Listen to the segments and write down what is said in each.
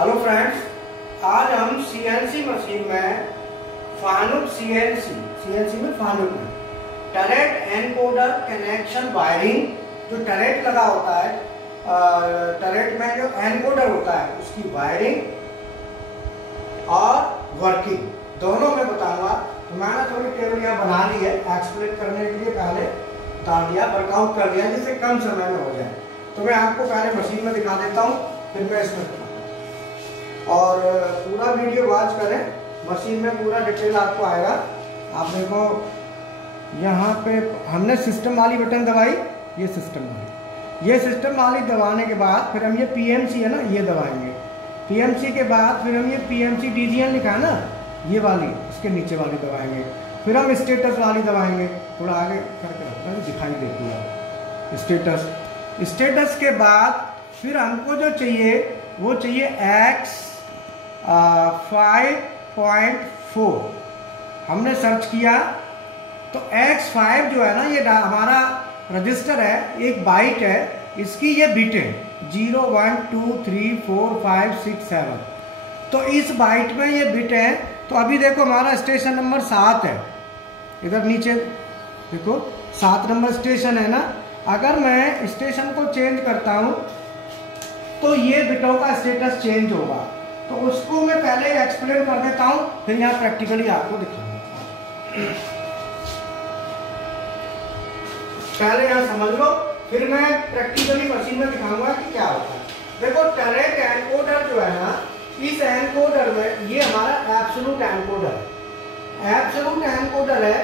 Hello friends, आज हम CNC machine में फानुक सीएनसी में फानुक में टरेट एनकोडर कनेक्शन वायरिंग, जो टरेट लगा होता है, टरेट में जो एनकोडर होता है उसकी वायरिंग और वर्किंग दोनों में बताऊंगा। तो मैंने थोड़ी टेबल यहाँ बना ली है एक्सप्लेन करने के लिए, पहले बता दिया, वर्कआउट कर दिया जिससे कम समय में हो जाए। तो मैं आपको पहले मशीन में दिखा देता हूँ, फिर मैं इसमें और पूरा वीडियो वॉच करें। मशीन में पूरा डिटेल आपको आएगा। आप देखो यहाँ पे हमने सिस्टम वाली बटन दबाई, ये सिस्टम वाली दबाने के बाद फिर हम ये पीएमसी है ना, ये दबाएंगे। पीएमसी के बाद फिर हम ये पीएमसी डीजीएन लिखा है ना, ये वाली, इसके नीचे वाली दबाएंगे। फिर हम स्टेटस वाली दबाएंगे, थोड़ा आगे करके रखना दिखाई देती है। स्टेटस के बाद फिर हमको जो चाहिए वो चाहिए X 5.4। हमने सर्च किया तो X5 जो है ना, ये हमारा रजिस्टर है, एक बाइट है, इसकी ये बिट है 0 1 2 3 4 5 6 7। तो इस बाइट में ये बिट है। तो अभी देखो हमारा स्टेशन नंबर 7 है, इधर नीचे देखो 7 नंबर स्टेशन है ना। अगर मैं स्टेशन को चेंज करता हूं तो ये बिटों का स्टेटस चेंज होगा। तो उसको मैं पहले एक्सप्लेन कर देता हूं, फिर यहाँ प्रैक्टिकली आपको दिखाऊंगा। पहले यहाँ समझ लो, फिर मैं प्रैक्टिकली मशीन में दिखाऊंगा कि क्या होता है। देखो टरेट एनकोडर जो है ना, इस एनकोडर में ये हमारा एब्सोल्यूट एनकोडर है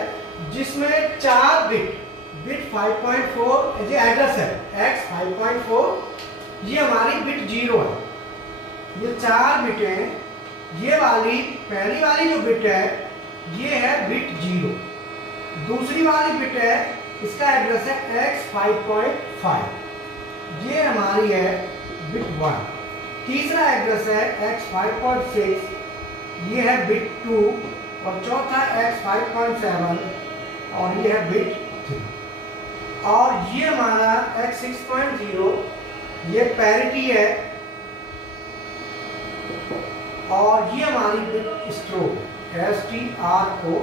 जिसमें 4 बिट 5.4 ये एड्रेस है X 5.4, ये हमारी बिट 0 है। ये 4 बिट है। ये वाली पहली वाली जो बिट है ये है बिट 0। दूसरी वाली बिट है, इसका एड्रेस है X 5.5, ये हमारी है बिट 1। तीसरा एड्रेस है X 5.6, ये है बिट 2। और चौथा X 5.7 और ये है बिट 3। और ये हमारा X 6.0 ये पैरिटी है, और ये हमारी बिट स्ट्रोक STRO,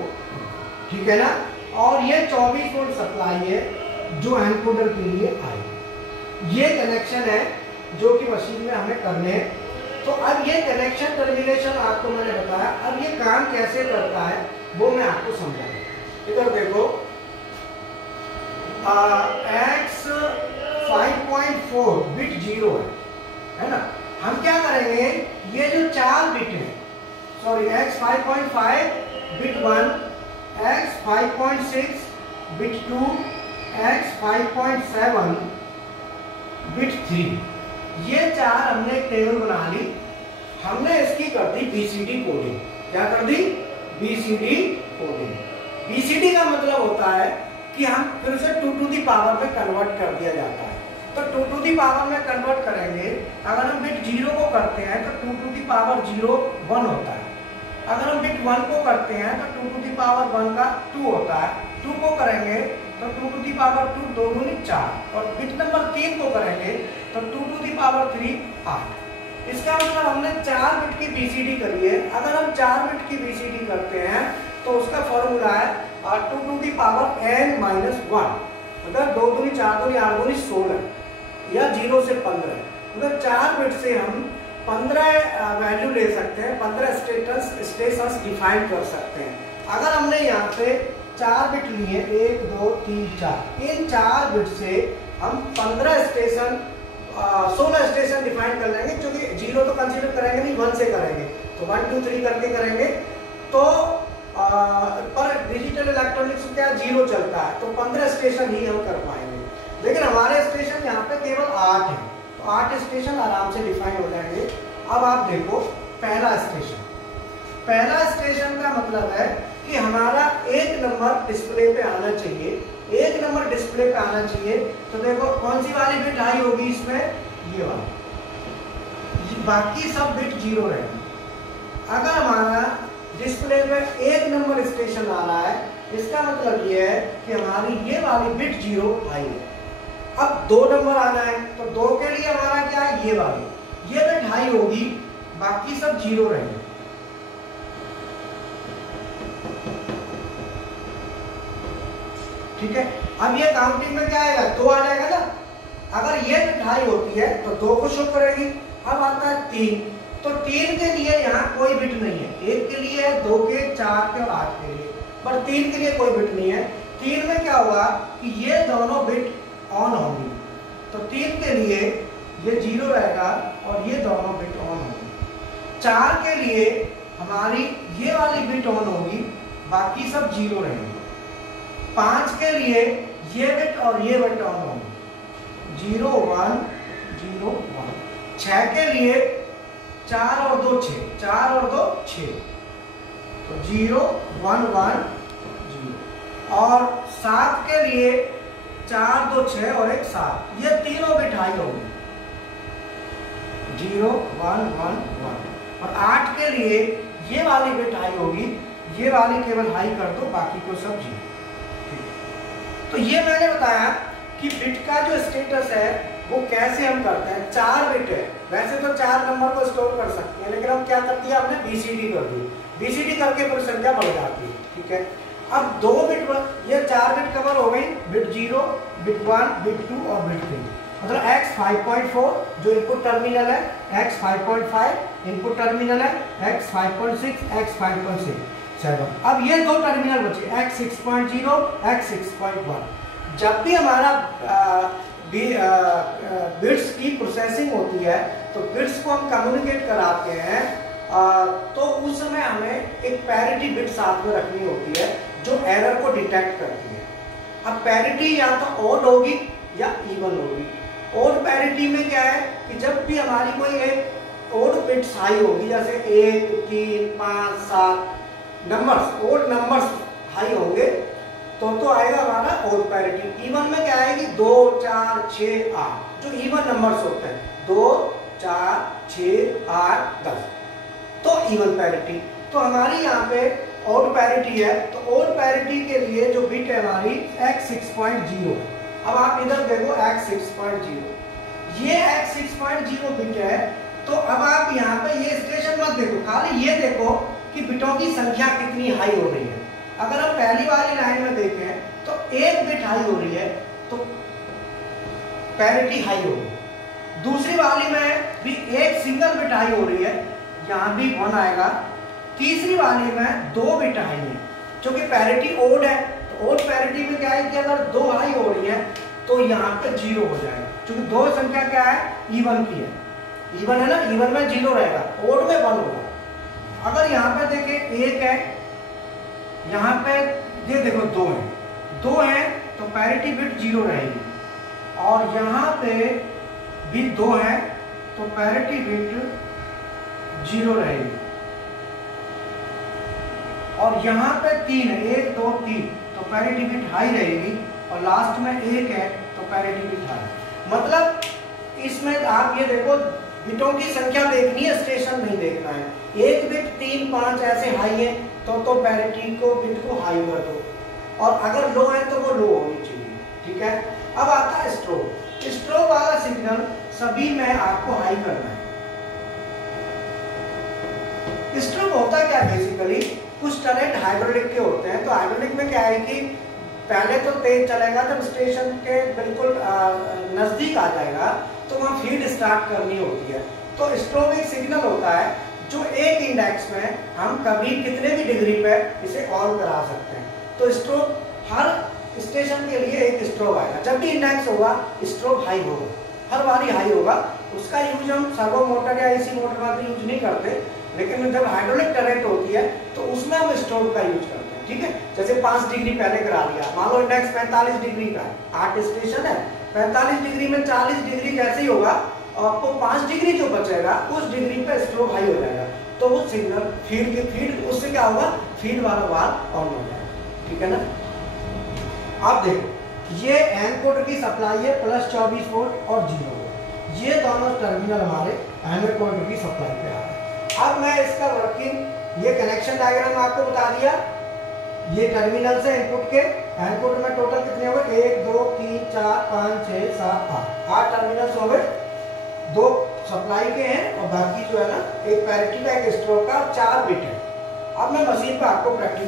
ठीक है ना। और ये 24 वोल्ट सप्लाई है जो एनकोडर के लिए आई। ये कनेक्शन है जो कि मशीन में हमें करने हैं। तो अब ये कनेक्शन टर्मिनेशन आपको मैंने बताया, अब ये काम कैसे करता है वो मैं आपको समझाऊंगा। इधर देखो X 5.4 बिट 0 है ना। हम क्या करेंगे, ये जो 4 बिट है, sorry X 5.5 bit 1, X 5.6 bit 2, X 5.7 bit 3, ये 4 हमने एक टेबल बना ली। हमने इसकी कर दी BCD कोडिंग। क्या कर दी? BCD coding. BCD का मतलब होता है कि हम फिर से 2 टू दी पावर में कन्वर्ट कर दिया जाता है। तो 2 टू दी पावर में कन्वर्ट करेंगे। अगर हम बिट 0 को करते हैं तो 2 टू दी पावर 0 1 होता है। अगर हम बिट 1 को करते हैं तो 2 टू दी पावर 1 का 2 होता है। 2 को करेंगे तो 2 टू दी पावर 2 2 गुनी 4। और बिट नंबर 3 को करेंगे तो 2 टू दी पावर 3 8। इसका मतलब हमने 4 बिट की BCD करी है। अगर हम 4 बिट की BCD करते हैं तो उसका फॉर्मूला है 2 to the power n minus 1। मतलब 2 दूनी 4 दूनी 8 दूनी 16 या 0 से 15। मतलब 4 बिट से हम 15 वैल्यू ले सकते हैं, 15 स्टेशंस डिफाइन कर सकते हैं। अगर हमने यहाँ पे 4 बिट लिए 1 2 3 4, इन 4 बिट से हम 15 स्टेशन 16 स्टेशन डिफाइन कर लेंगे, क्योंकि 0 तो कंसीडर करेंगे नहीं, 1 से करेंगे तो 1 2 3 करके करेंगे। तो पर डिजिटल इलेक्ट्रॉनिक्स क्या 0 चलता है, तो 15 स्टेशन ही हम कर पाएंगे। लेकिन हमारे स्टेशन यहाँ पे केवल 8 है, तो 8 स्टेशन आराम से डिफाइन हो जाएंगे। अब आप देखो पहला स्टेशन का मतलब है कि हमारा 1 नंबर डिस्प्ले पे आना चाहिए। 1 नंबर डिस्प्ले पे आना चाहिए। तो देखो कौन सी वाली बिट हाई होगी इसमें, ये वाली। बाकी सब बिट 0 रहेंगे। अगर हमारा डिस्प्ले पे 1 नंबर स्टेशन आ रहा है, इसका मतलब ये है कि हमारी ये वाली बिट 0 हाई है। अब 2 नंबर आना है तो 2 के लिए हमारा क्या है, ये वाली, ये बिट हाई होगी बाकी सब 0 रहेंगे। ठीक है, अब ये काउंटिंग में क्या आएगा, 2 आ जाएगा ना। अगर ये बिट हाई होती है तो 2 को शो करेगी। अब आता है 3, तो 3 के लिए यहाँ कोई बिट नहीं है, 1 के लिए, 2 के, 4 के और 8 के लिए, पर 3 के लिए कोई बिट नहीं है। 3 में क्या होगा कि ये दोनों बिट ऑन होंगी, तो 3 के लिए ये 0 रहेगा और ये दोनों बिट ऑन होंगी। 4 के लिए हमारी ये वाली बिट ऑन होगी, बाकी सब 0 रहेंगे। 5 के लिए ये बिट और ये बिट ऑन होंगे, 0 1 0 1। 6 के लिए 4 और 2 6, 4 और 2 6, तो 0 1 1 0। और 7 के लिए 4 2 6 और 1 7, ये तीनों बिट हाई होंगे, 0 1 1 1। और 8 के लिए ये वाली बिट हाई होगी, ये वाली केवल हाई कर दो, बाकी को सब 0। तो ये मैंने बताया कि बिट का जो स्टेटस है वो कैसे हम करते हैं। 4 बिट है, वैसे तो 4 नंबर को स्टोर कर सकते हैं, लेकिन हम क्या कर दिया, हमने बीसीडी कर दी। बीसीडी करके फिर संख्या बढ़ जाती है। ठीक है, अब 2 बिट, ये 4 बिट कवर हो गई, बिट 0, बिट 1, बिट 2 और बिट 3। मतलब x 5.4 जो इनपुट टर्मिनल है, x 5.5 इनपुट टर्मिनल है, x 5.6, x 5.6 7। अब ये 2 टर्मिनल बचे, x 6.0, x 6.1। जब भी हमारा बिट्स की प्रोसेसिंग होती है तो बिट्स को हम कम्युनिकेट कराते हैं, तो उस समय हमें एक पैरिटी बिट साथ में रखनी होती है जो एरर को डिटेक्ट करती है। अब पैरिटी या तो ओड होगी या इवन होगी। ओड पैरिटी में क्या है कि जब भी हमारी कोई एक ओड बिट्स हाई होगी, जैसे 1 3 5 7 नंबर्स, ओड नंबर्स हाई होंगे तो आएगा हमारा ओड पैरिटी। इवन में क्या आएगी, 2 4 6 8 जो इवन नंबर्स होते हैं, 2 4 6 8 10, तो इवन पैरिटी। तो हमारी यहाँ पे ओड पैरिटी है, तो ओड पैरिटी के लिए जो बिट है हमारी x 6.0 है। अब आप इधर देखो x 6.0, ये x 6.0 बिट है। तो अब आप यहाँ पे ये स्टेशन मत देखो, खाली ये देखो कि बिटों की संख्या कितनी हाई हो रही है। अगर हम पहली वाली लाइन में देखें तो 1 बिट हाई हो रही है तो पैरिटी हाई होगी। दूसरी वाली में भी 1 सिंगल बिट हाई हो रही है, यहाँ भी 1 आएगा। तीसरी वाली में 2 बिट हाई है, क्योंकि पैरिटी ओड है। तो ओड पैरिटी में क्या है कि अगर 2 हाई हो रही है तो यहाँ पे 0 हो जाएगा, क्योंकि 2 संख्या क्या है, इवन की है। इवन है ना, इवन में 0 रहेगा, ओड में 1 होगा। अगर यहाँ पे देखें 1 है, यहाँ पे ये देखो 2 है, 2 है तो पैरिटी बिट 0 रहेगी। और यहाँ पे भी 2 है तो पैरिटी बिट 0 रहेगी। और यहाँ पे 3 है, 1 2 3, तो पैरिटी बिट हाई रहेगी। और लास्ट में 1 है तो पैरिटी बिट हाई। मतलब इसमें आप ये देखो, बिटों की संख्या देखनी है, स्टेशन नहीं देखना है। 1 बिट 3 5 ऐसे हाई है तो पैरिटी को बिट को हाई कर दो, और अगर लो है तो वो लो होनी चाहिए। ठीक है, अब आता है स्ट्रोब। स्ट्रोब वाला सिग्नल सभी में आपको हाई करना है। स्ट्रोब होता क्या बेसिकली, कुछ टर्रेट हाइड्रोलिक के होते हैं। तो हाइड्रोलिक में क्या है कि पहले तो तेज चलेगा, जब स्टेशन के बिल्कुल नजदीक आ जाएगा तो वहां फीड स्टार्ट करनी होती है। तो स्ट्रोब एक सिग्नल होता है जो एक इंडेक्स में हम कभी कितने भी डिग्री पे इसे ऑन करा सकते हैं। तो स्ट्रोब हर स्टेशन के लिए एक स्ट्रोब आएगा। जब भी इंडेक्स होगा स्ट्रोब हाई होगा, हर बारी हाई होगा। उसका यूज हम सर्वो मोटर या एसी मोटर में तो यूज नहीं करते, लेकिन जब हाइड्रोलिक करंट होती है तो उसमें हम स्ट्रोब का यूज करते हैं। ठीक है, जैसे 5 डिग्री पहले करा लिया, मान लो इंडेक्स 45 डिग्री का है, 8 स्टेशन है, 45 डिग्री में 40 डिग्री जैसे ही होगा, आपको 5 डिग्री जो बचेगा उस डिग्री पे स्ट्रोब हाई हो जाएगा। तो वो सिग्नल फीड उससे क्या होगा, फीड वाला वाल्व ऑन हो जाएगा। ठीक है ना। अब देखो, ये एनकोडर की सप्लाई है +24 वोल्ट और 0 वोल्ट, ये दोनों टर्मिनल हमारे एनकोडर की सप्लाई पे आ रहे हैं। अब मैं इसका वर्किंग, ये कनेक्शन डायग्राम आपको बता दिया। ये टर्मिनल से इनपुट के एनकोडर में टोटल कितने हो गए, 1 2 3 4 5 6 7 8 टर्मिनल्स हो गए। 2 सप्लाई के हैं और बाकी जो है ना एक पैरिटी का, एक स्ट्रोक का, 4 बिट है। अब मैं मशीन पे आपको प्रैक्टिस,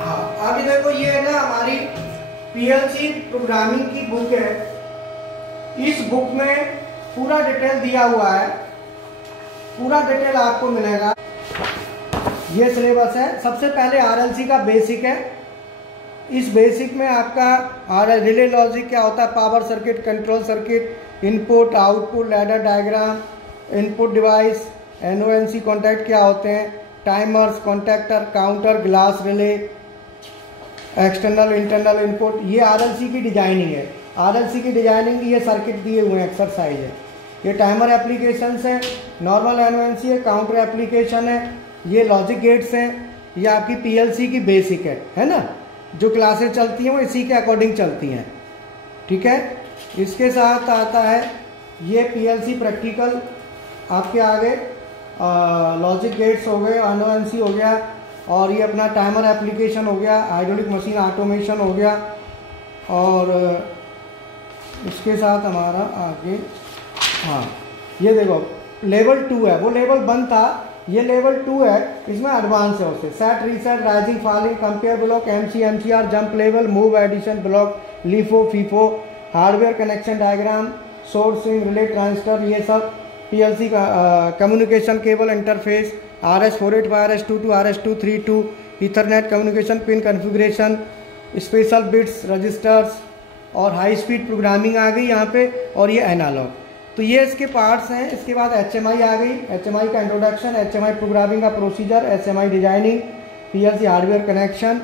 हाँ अभी देखो ये है ना हमारी पीएलसी प्रोग्रामिंग की बुक है। इस बुक में पूरा डिटेल दिया हुआ है, पूरा डिटेल आपको मिलेगा। ये सिलेबस है। सबसे पहले आरएलसी का बेसिक है। इस बेसिक में आपका रिले लॉजिक क्या होता है, power circuit, control circuit, input output ladder diagram, input device, NO NC contact क्या होते हैं, timers, contactor, counter, glass relay, external internal input. ये आरएलसी की डिजाइनिंग है। आरएलसी की डिजाइनिंग ये सर्किट दिए हुए हैं, एक्सरसाइज है। ये टाइमर एप्लीकेशंस हैं, नॉर्मल एनओएनसी है, काउंटर एप्लीकेशन है, ये लॉजिक गेट्स हैं, ये आपकी पीएलसी की बेसिक है ना। जो क्लासेस चलती हैं वो इसी के अकॉर्डिंग चलती हैं, ठीक है। इसके साथ आता है ये पीएलसी प्रैक्टिकल आपके आगे, लॉजिक गेट्स हो गए, एनओएनसी हो गया, और ये अपना टाइमर एप्लीकेशन हो गया, हाइड्रोलिक मशीन ऑटोमेशन हो गया। और इसके साथ हमारा आगे, हाँ ये देखो लेवल 2 है, वो लेवल 1 था, ये लेवल 2 है, इसमें एडवांस है उससे। Set, reset, rising, falling, compare block, MC, MCR, jump level, move, addition block, LIFO, FIFO, hardware connection diagram, source swing, relay, transistor, ये सब पीएलसी का communication cable interface, RS485, RS22, RS232, ethernet communication pin configuration, special bits, registers, और high speed programming आ गई यहाँ पे, और ये एनालॉग। तो ये इसके पार्ट्स हैं। इसके बाद HMI आ गई, HMI का इंट्रोडक्शन, HMI प्रोग्रामिंग का procedure, HMI designing, PLC hardware connection,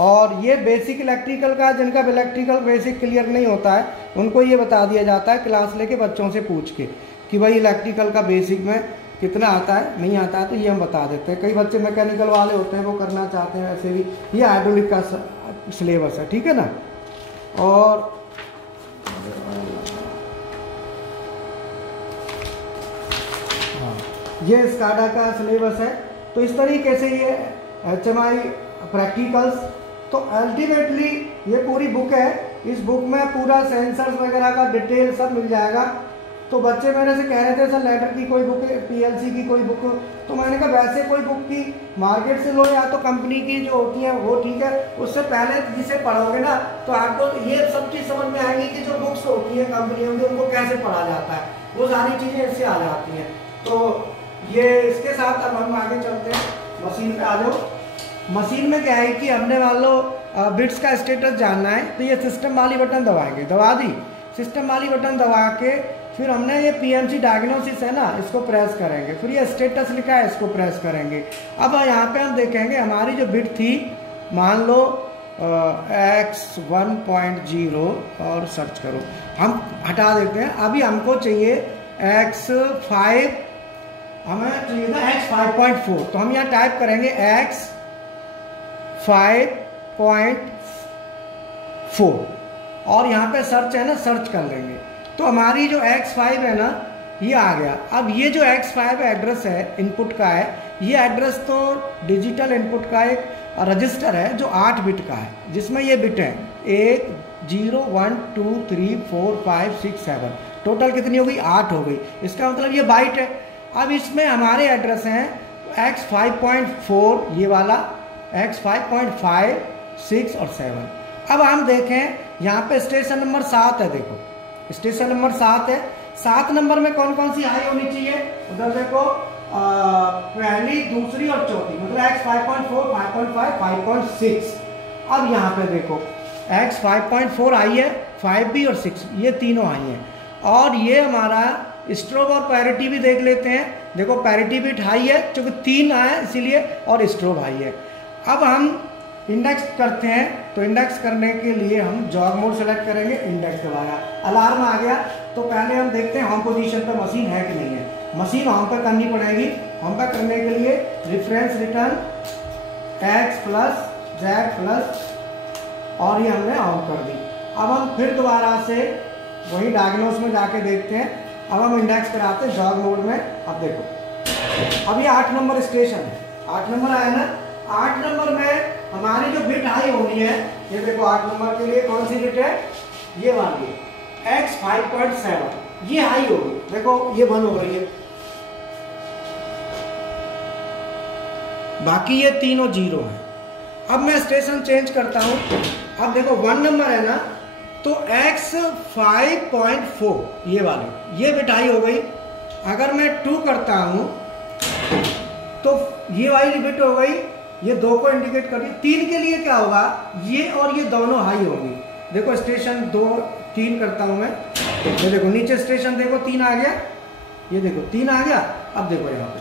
और ये बेसिक इलेक्ट्रिकल का, जिनका इलेक्ट्रिकल बेसिक क्लियर नहीं होता है उनको ये बता दिया जाता है क्लास लेके बच्चों से पूछ के कि भाई इलेक्ट्रिकल का बेसिक में कितना आता है, नहीं आता है, तो ये हम बता देते हैं। कई बच्चे मैकेनिकल वाले होते हैं, वो करना चाहते हैं, वैसे भी ये हाइड्रोलिक का सिलेबस है, ठीक है ना। और ये स्काडा का सिलेबस है। तो इस तरीके से ये HMI प्रैक्टिकल्स, तो अल्टीमेटली ये पूरी बुक है। इस बुक में पूरा सेंसर्स वगैरह का डिटेल सब मिल जाएगा। तो बच्चे मेरे से कह रहे थे सर लेटर की कोई बुक, पीएलसी की कोई बुक, तो मैंने कहा वैसे कोई बुक की मार्केट से लो या तो कंपनी की जो होती है वो ठीक है। उससे पहले जिसे पढ़ोगे ना तो आपको ये सब चीज़ समझ में आएगी कि जो बुक्स होती है कंपनियों की उनको कैसे पढ़ा जाता है, वो सारी चीज़ें इससे आ जाती हैं। तो ये इसके साथ अब हम आगे चलते हैं, मशीन पे आ जाओ। मशीन में क्या है कि हमने मान लो बिट्स का स्टेटस जानना है, तो ये सिस्टम वाली बटन दबाएंगे, दबा दी सिस्टम वाली बटन दबा के फिर हमने ये PMC डायग्नोसिस है ना, इसको प्रेस करेंगे, फिर ये स्टेटस लिखा है, इसको प्रेस करेंगे। अब यहाँ पे हम देखेंगे हमारी जो बिट थी, मान लो X1.0 और सर्च करो, हम हटा देते हैं। अभी हमको चाहिए X5, हमें चाहिए था X5.4, तो हम यहाँ टाइप करेंगे X5.4 और यहाँ पे सर्च है ना, सर्च कर लेंगे। तो हमारी जो X5 है ना, ये आ गया। अब ये जो X5 एड्रेस है इनपुट का है, ये एड्रेस तो डिजिटल इनपुट का एक रजिस्टर है जो 8 बिट का है, जिसमें ये बिट है 1 0 1 2 3 4 5 6 7, टोटल कितनी हो गई, 8 हो गई। इसका मतलब ये बाइट है। अब इसमें हमारे एड्रेस हैं X5.4 ये वाला, X5.5 6 और 7। अब हम देखें यहाँ पे स्टेशन नंबर 7 है, देखो स्टेशन नंबर 7 है। 7 नंबर में कौन कौन सी हाई होनी चाहिए, उधर देखो पहली, दूसरी और चौथी, मतलब X5.4 5.5 5.6। अब यहाँ पे देखो X5.4 आई है, 5 भी और 6 ये तीनों आई हैं। और ये हमारा स्ट्रोब और पैरिटी भी देख लेते हैं। देखो पैरिटी बिट हाई है क्योंकि 3 आए इसीलिए, और स्ट्रोब हाई है। अब हम इंडेक्स करते हैं, तो इंडेक्स करने के लिए हम जॉग मोड सेलेक्ट करेंगे, इंडेक्स दबाया, अलार्म आ गया। तो पहले हम देखते हैं होम पोजीशन पर मशीन है कि नहीं है। मशीन होम पर करनी पड़ेगी। होम पर करने के लिए रेफरेंस रिटर्न X+Z+, और ये हमने ऑन कर दी। अब हम फिर दोबारा से वही डायग्नोस में जाके देखते हैं। अब हम इंडेक्स कराते हैं जॉग मोड में। अब देखो अब ये 8 नंबर स्टेशन है, 8 नंबर आया ना। 8 नंबर में हमारी जो बिट हाई होनी है, ये देखो 8 नंबर के लिए कौन सी बिट है, ये वाली है X5.7। ये हाई होगी, देखो ये 1 हो रही है, बाकी ये तीनों 0 है। अब मैं स्टेशन चेंज करता हूँ, अब देखो 1 नंबर है ना, तो x 5.4 ये वाली, ये बिट हाई हो गई। अगर मैं 2 करता हूँ तो ये वाली बिट हो गई, ये 2 को इंडिकेट कर रही है। 3 के लिए क्या होगा, ये और ये दोनों हाई होगी। देखो स्टेशन 2 3 करता हूँ मैं, ये देखो नीचे स्टेशन देखो 3 आ गया, ये देखो 3 आ गया। अब देखो यहाँ पे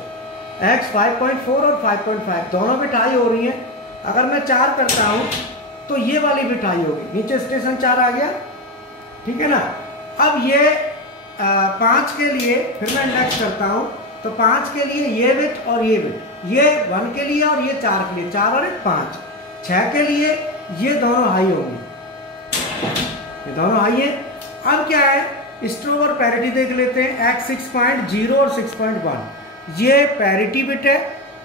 x 5.4 और 5.5 दोनों बिट हाई हो रही है। अगर मैं 4 करता हूँ तो ये वाली बिट हाई होगी, नीचे स्टेशन 4 आ गया, ठीक है ना। अब ये 5 के लिए फिर मैं इंडेक्स करता हूँ, तो 5 के लिए ये बिट और ये बिट, ये 1 के लिए और ये 4 के लिए, 4 और 1 5। 6 के लिए ये दोनों हाई होंगे, ये दोनों हाई है। अब क्या है, स्ट्रोब और पैरिटी देख लेते हैं। x 6.0 और 6.1 ये पैरिटी बिट है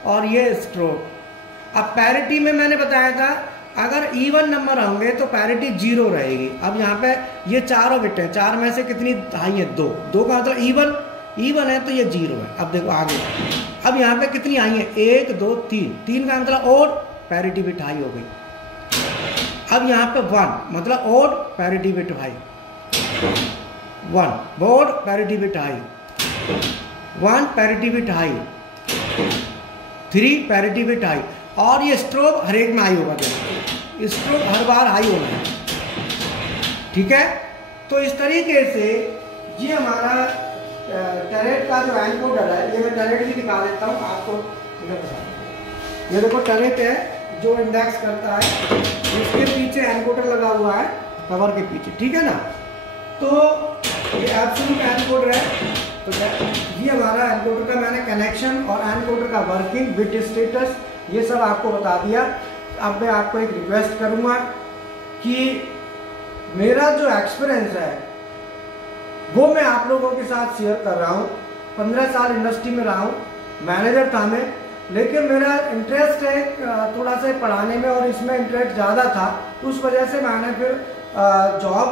और ये स्ट्रोब। अब पैरिटी में मैंने बताया था अगर इवन नंबर होंगे तो पैरिटी 0 रहेगी। अब यहाँ पे ये चारों बिट है, 4 में से कितनी हाई है, 2। 2 का मतलब इवन है तो ये 0 है। अब देखो आगे, अब यहाँ पे कितनी आई है, 1 2 3, 3 का मतलब और पैरिटी बिट हाई हो गई। अब यहाँ पे 1 मतलब और पैरिटी बिट हाई, 1 और parity bit high, 1 parity bit high, 3 parity bit high, और ये स्ट्रोब हर एक में हाई होगा। स्ट्रोब हर बार हाई होना है, ठीक है। तो इस तरीके से ये हमारा टरेट का जो एनकोडर है, ये मैं टरेट भी दिखा देता हूँ आपको। ये देखो टरेट है जो इंडेक्स करता है, इसके पीछे एनकोडर लगा हुआ है कवर के पीछे, ठीक है ना। तो ये एब्सोल्यूट एनकोडर है। तो ये हमारा एनकोडर का मैंने कनेक्शन और एनकोडर का वर्किंग, बिट स्टेटस, ये सब आपको बता दिया। अब मैं आपको एक रिक्वेस्ट करूंगा कि मेरा जो एक्सपीरियंस है वो मैं आप लोगों के साथ शेयर कर रहा हूँ। 15 साल इंडस्ट्री में रहा हूँ, मैनेजर था मैं, लेकिन मेरा इंटरेस्ट है थोड़ा सा पढ़ाने में और इसमें इंटरेस्ट ज़्यादा था, तो उस वजह से मैंने फिर जॉब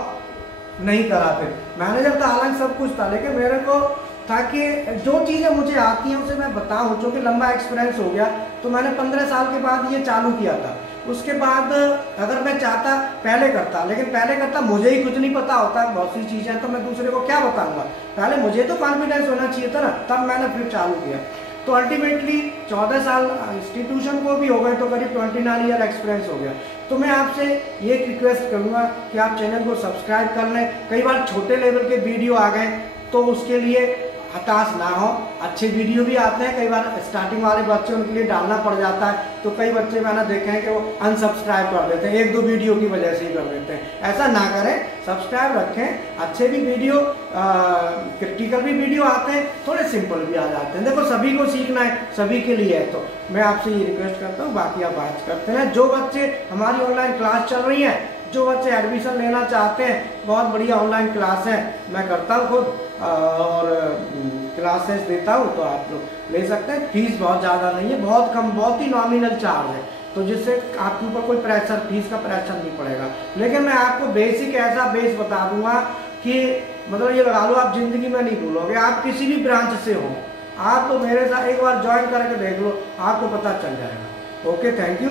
नहीं करा। फिर मैनेजर था, हालांकि सब कुछ था, लेकिन मेरे को था कि जो चीज़ें मुझे आती हैं उसे मैं बताऊं। चूँकि लंबा एक्सपीरियंस हो गया तो मैंने 15 साल के बाद ये चालू किया था। उसके बाद अगर मैं चाहता पहले करता, लेकिन पहले करता मुझे ही कुछ नहीं पता होता बहुत सी चीज़ें, तो मैं दूसरे को क्या बताऊंगा। पहले मुझे तो कॉन्फिडेंस होना चाहिए था ना, तब मैंने फिर चालू किया। तो अल्टीमेटली 14 साल इंस्टीट्यूशन को भी हो गए, तो करीब 29 ईयर एक्सपीरियंस हो गया। तो मैं आपसे ये रिक्वेस्ट करूँगा कि आप चैनल को सब्सक्राइब कर लें। कई बार छोटे लेवल के वीडियो आ गए तो उसके लिए हताश ना हो, अच्छे वीडियो भी आते हैं। कई बार स्टार्टिंग वाले बच्चे उनके लिए डालना पड़ जाता है, तो कई बच्चे मैंने देखे हैं कि वो अनसब्सक्राइब कर देते हैं, 1-2 वीडियो की वजह से ही कर देते हैं। ऐसा ना करें, सब्सक्राइब रखें। अच्छे भी वीडियो, क्रिटिकल भी वीडियो आते हैं, थोड़े सिंपल भी आ जाते हैं। देखो सभी को सीखना है, सभी के लिए है, तो मैं आपसे ये रिक्वेस्ट करता हूँ। बाकी आप बात करते हैं। जो बच्चे हमारी ऑनलाइन क्लास चल रही है, जो बच्चे एडमिशन लेना चाहते हैं, बहुत बढ़िया ऑनलाइन क्लास है, मैं करता हूँ खुद और क्लासेस देता हूँ, तो आप लोग ले सकते हैं। फीस बहुत ज़्यादा नहीं है, बहुत कम, बहुत ही नॉमिनल चार्ज है, तो जिससे आपके ऊपर कोई प्रेशर, फीस का प्रेशर नहीं पड़ेगा। लेकिन मैं आपको बेसिक ऐसा बेस बता दूंगा कि मतलब ये लगा लो आप जिंदगी में नहीं भूलोगे। आप किसी भी ब्रांच से हो, आप तो मेरे साथ एक बार ज्वाइन करके देख लो, आपको पता चल जाएगा। Okay, thank you.